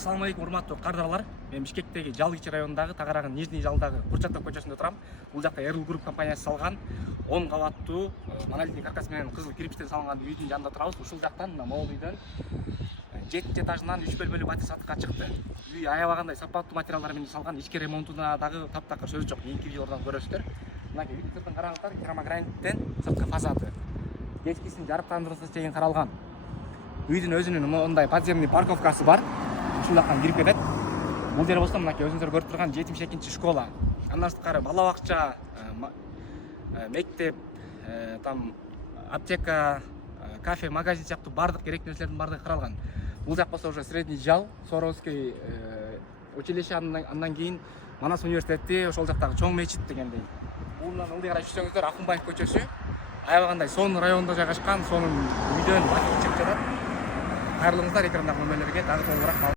Ассаламу алейкум, урматтуу кардарлар. Мен Бишкектеги Жалгич районундагы Тагарагын Нижний Жалдагы Курчатов көчөсүндө турам. Бул жакта Эрл Групп компаниясы салган 10 кабаттуу монолитный каркас менен кызыл кирпичтен салынган үйдүн жанында турабыз. Ушул жактан могул үйдөн 7 этажынан 3 бөлмөлүү батир сатыкка чыкты. Үй аябагандай сапаттуу материалдар менен салган, ички ремонтуна дагы таптакыр сөз жок. Кийинки видеолордон көрөсүздөр. Мынакей үйдүн сыртын караңыздар, керамограниттен сырткы фасады. Кечкисин жарыктандыруусу чейин каралган. Үйдүн өзүнүн мындай подземный парковкасы бар. Ушул жактан кирип кетет. Бул жер болсо мынакей өзүңүздөр көрүп турган 72-ші школа. Андан сырткары бала бакча, мектеп, там аптека, кафе, магазин сыяктуу бардык керектүү нерселердин бардыгы каралган. Бул жак болсо уже средний жал, Соровский училище, андан кийин Манас университети, ошол жактагы чоң мечит дегендей. Бул мына ылдый карай жүрсөңүздөр Акунбаев көчөсү. Аябагандай сонун районунда жайгашкан, сонун үйдөн батир чыгып жатат. Кайрылыңыздар, экрандагы нөмөрлөргө дагы толугураак